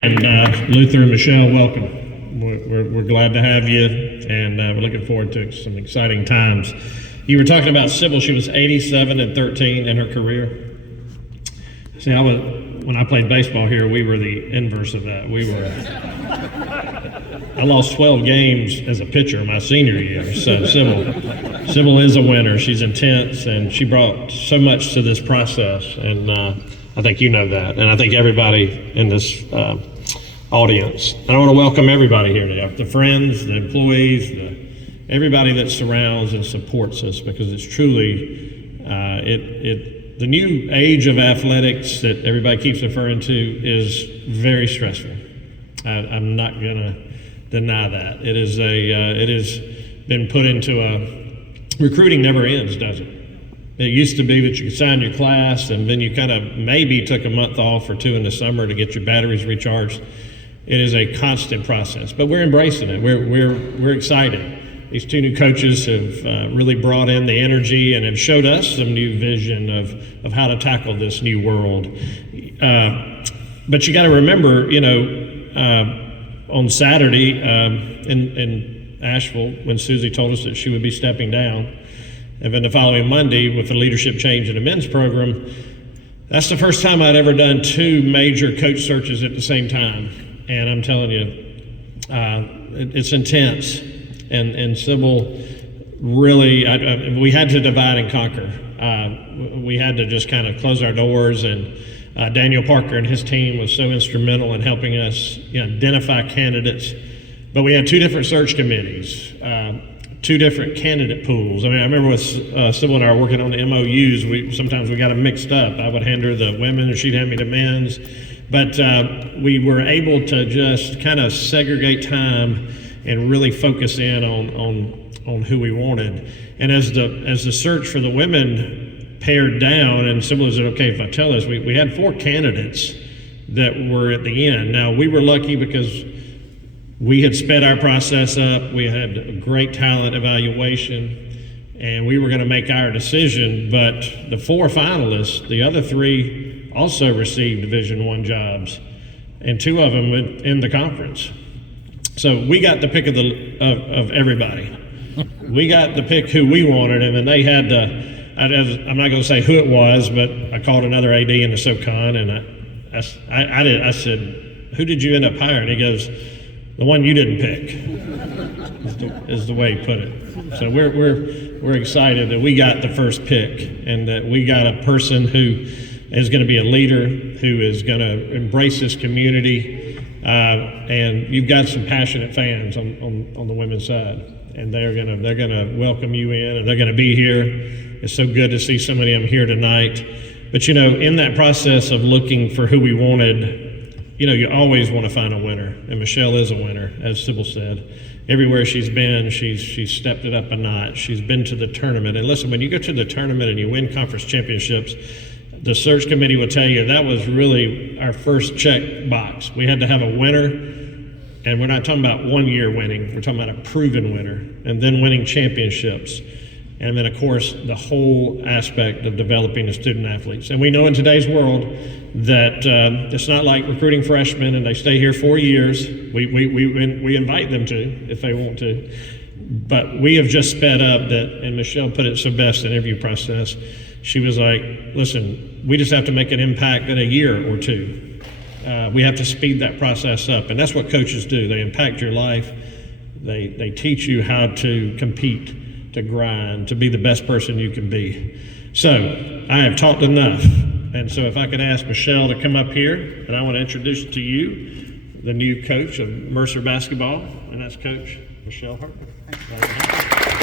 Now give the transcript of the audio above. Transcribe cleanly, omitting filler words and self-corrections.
And Luther and Michelle, welcome. We're glad to have you, and we're looking forward to some exciting times. You were talking about Sybil. She was 87-13 in her career. See, when I played baseball here, we were the inverse of that. I lost 12 games as a pitcher my senior year. So Sybil is a winner. She's intense, and she brought so much to this process. And I think you know that, and I think everybody in this audience. And I want to welcome everybody here today, the friends, the employees, everybody that surrounds and supports us, because it's truly the new age of athletics that everybody keeps referring to is very stressful. I'm not going to deny that. It has been put into recruiting never ends, does it? It used to be that you could sign your class and then you kind of maybe took a month off or two in the summer to get your batteries recharged. It is a constant process, but we're embracing it. We're excited. These two new coaches have really brought in the energy and have showed us some new vision of how to tackle this new world. But you got to remember, on Saturday in Asheville, when Susie told us that she would be stepping down, and then the following Monday with the leadership change in the men's program, that's the first time I'd ever done two major coach searches at the same time. And I'm telling you, it's intense. And Sybil really, we had to divide and conquer. We had to just kind of close our doors, and Daniel Parker and his team was so instrumental in helping us identify candidates. But we had two different search committees, two different candidate pools. I remember with Sybil and I were working on the MOUs, sometimes we got them mixed up. I would hand her the women and she'd hand me the men's. But we were able to just kind of segregate time and really focus in on who we wanted. And as the search for the women pared down, and Sybil said, okay, if I tell this, we had 4 candidates that were at the end. Now, we were lucky because we had sped our process up. We had a great talent evaluation, and we were going to make our decision. But the 4 finalists, the other 3 also received Division I jobs, and 2 of them in the conference. So we got the pick of everybody. We got to pick who we wanted, and then they had to. I'm not going to say who it was, but I called another AD in the SoCon, and I said, "Who did you end up hiring?" He goes, "The one you didn't pick," is the way he put it. So we're excited that we got the first pick, and that we got a person who is going to be a leader, who is going to embrace this community, and you've got some passionate fans on the women's side, and they're gonna welcome you in, and they're going to be here. It's so good to see so many of them here tonight. But in that process of looking for who we wanted, you always want to find a winner, and Michelle is a winner, as Sybil said. Everywhere she's been, she's stepped it up a notch. She's been to the tournament. And listen, when you go to the tournament and you win conference championships, the search committee will tell you that was really our first check box. We had to have a winner, and we're not talking about 1 year winning. We're talking about a proven winner, and then winning championships. And then, of course, the whole aspect of developing the student athletes. And we know in today's world that it's not like recruiting freshmen and they stay here 4 years. We invite them to if they want to. But we have just sped up that, and Michelle put it so best in the interview process. She was like, listen, we just have to make an impact in a year or 2. We have to speed that process up. And that's what coaches do. They impact your life. They teach you how to compete, to grind, to be the best person you can be. So I have talked enough. And so if I could ask Michelle to come up here, and I want to introduce to you the new coach of Mercer basketball, and that's Coach Michelle Hartman.